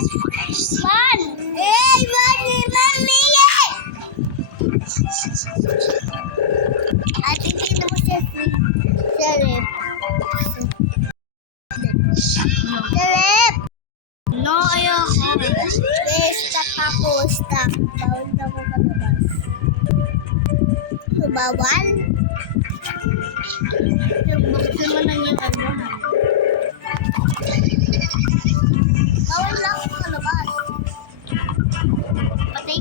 Man! Eh, mami! Ate, hindi mo siya free. Sarap. Sarap! No, ayoko. Eh, stuck ako. Stuck. Bawal na ako kalabas. So, bawal? Buksan mo lang yung ano. Bawal na ako kalabas. Patay.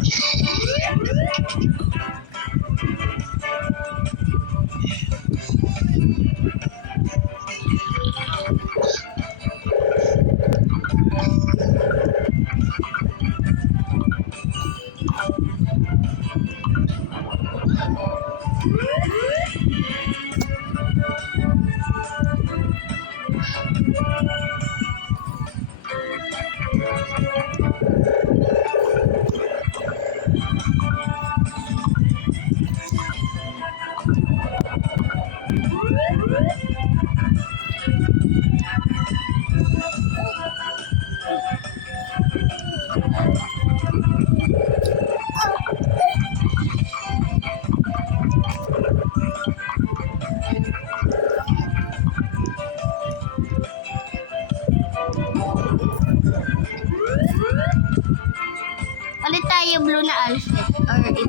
Ulit tayo blue na Alfred. Or ito.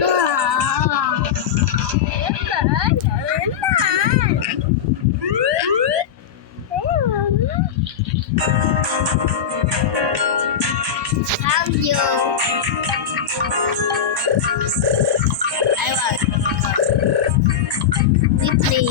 Wow. Found you. I want. We play.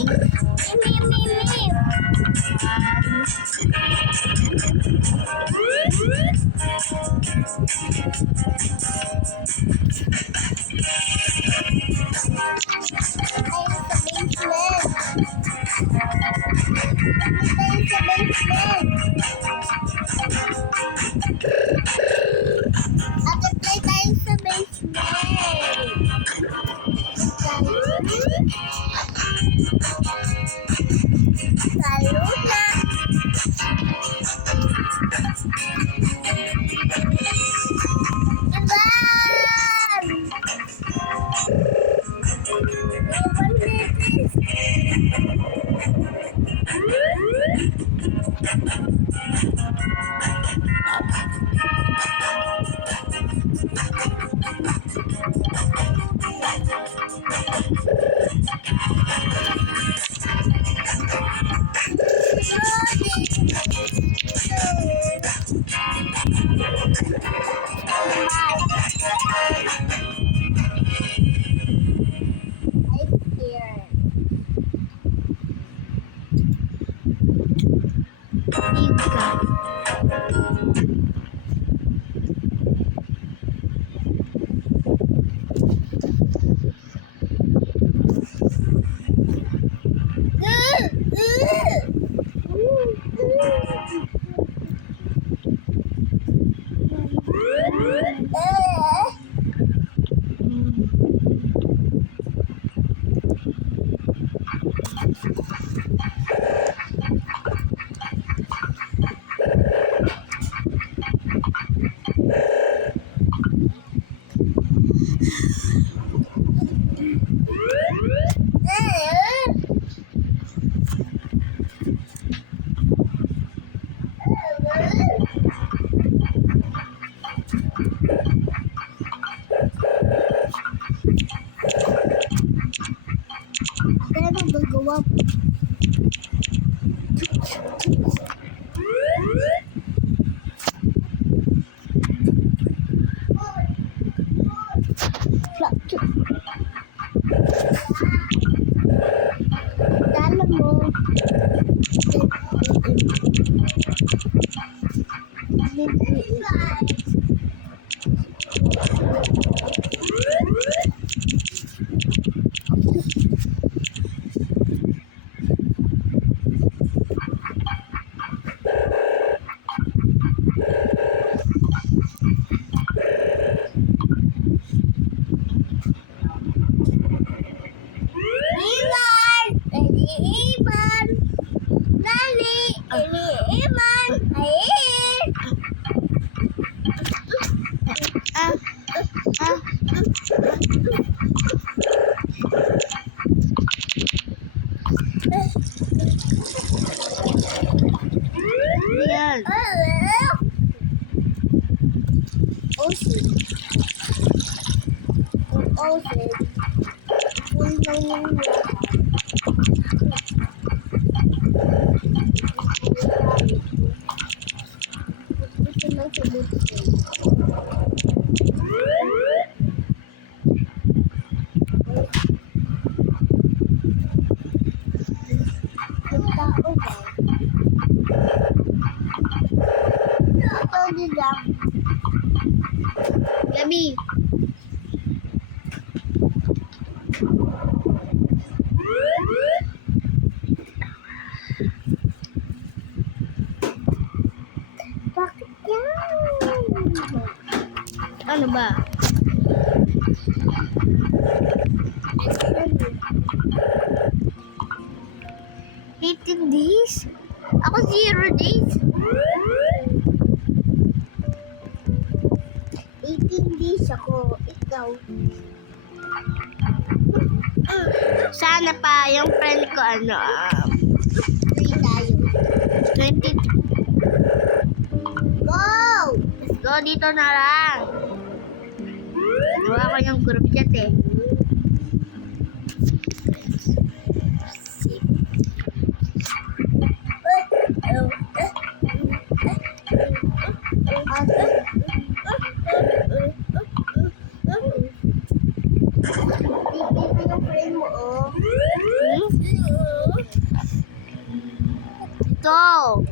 Me. Pero gagawa ko. Dala mo. Ah, yan. Ocean. Ocean. Punta yung ito lang sa buto. Yung tao ba? Ito nila. Gabi. Bakit yan? Ano ba? Eighteen days? Ako 0 days. 18 days ako. Ikaw. Sana pa yung friend ko Free tayo. 20. Go! Let's go dito na lang. Gawa ko yung group chat eh. Yung friend mo, oh. Go!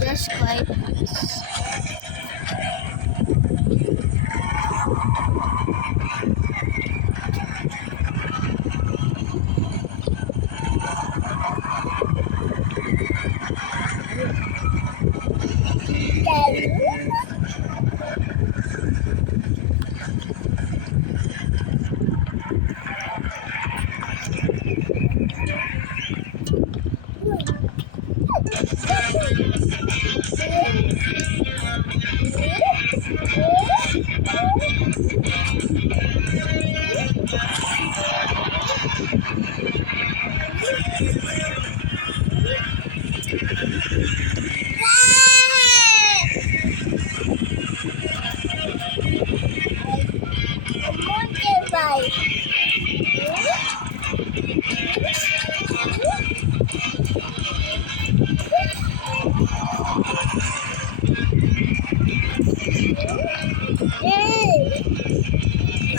Just quiet, please.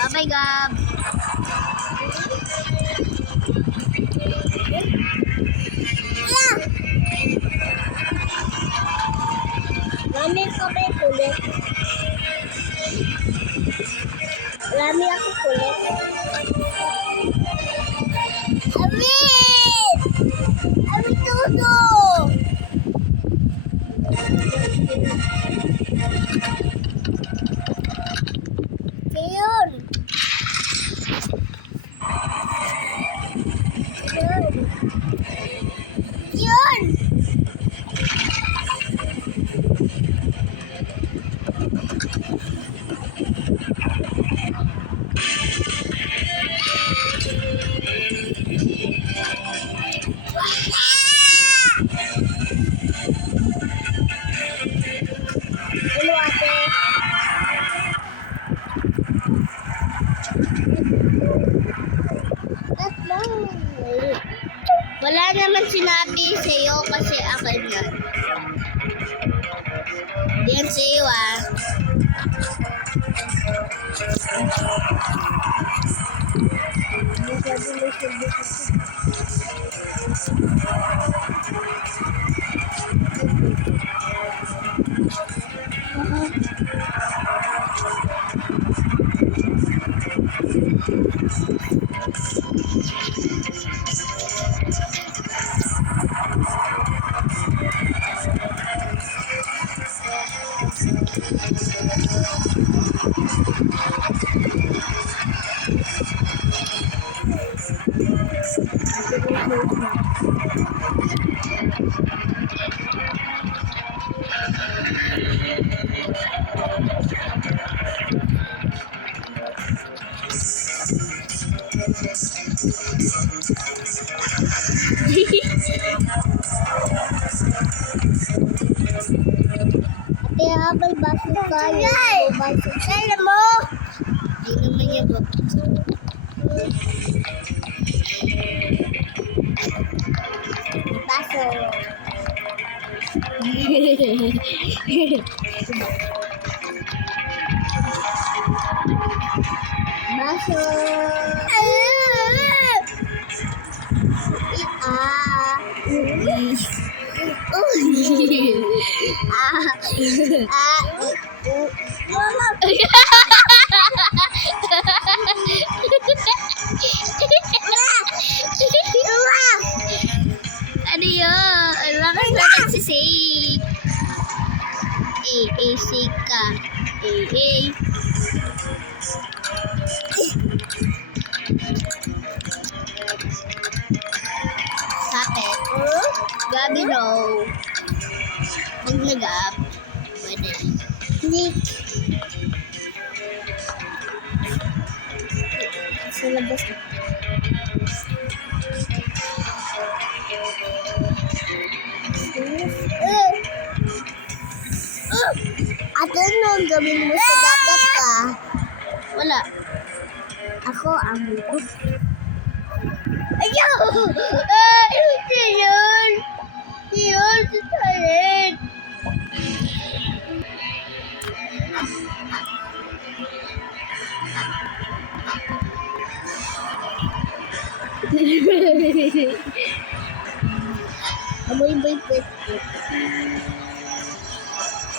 Bye-bye, Gab. Rami ka ba kulit? Rami ako kulit. Amin! Amin todo! Yun! Yun! Yun! Wala naman sinabi sa'yo kasi akin yan. Yan sa'yo ah. Ate, habang baso tayo. Baso. Kaya mo! Hindi naman niya ba? Baso. Baso. Ano yun? Bakit na nagsisig? Sig ka. Bakit? Gabi raw. Pag nag-up, pwede. Hindi. Sa labas. Ate, ano gawin mo sa dagat ka? Wala. Ako ang likod. Ayaw! Ay, yun! Yun, sa toilet! Amoy ba yung pet ko?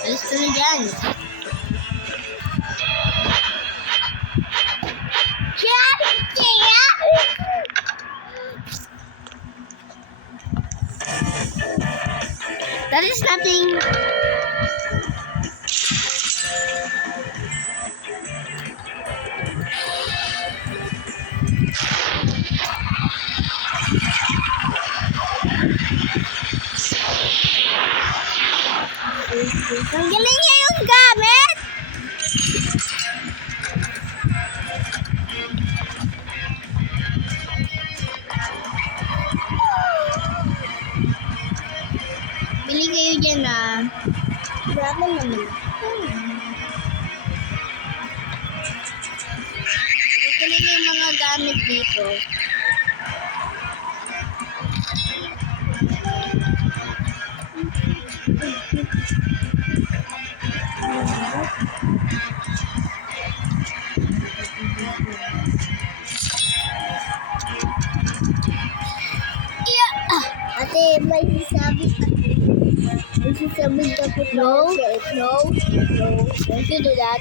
Alis ka na dyan. That is nothing. Tanggalin niya yung gamit! Bili kayo dyan ah. Grabe naman. Ito na yung mga gamit dito. Ate, may sasabi ka. May sasabi ka po. No. Don't you do that.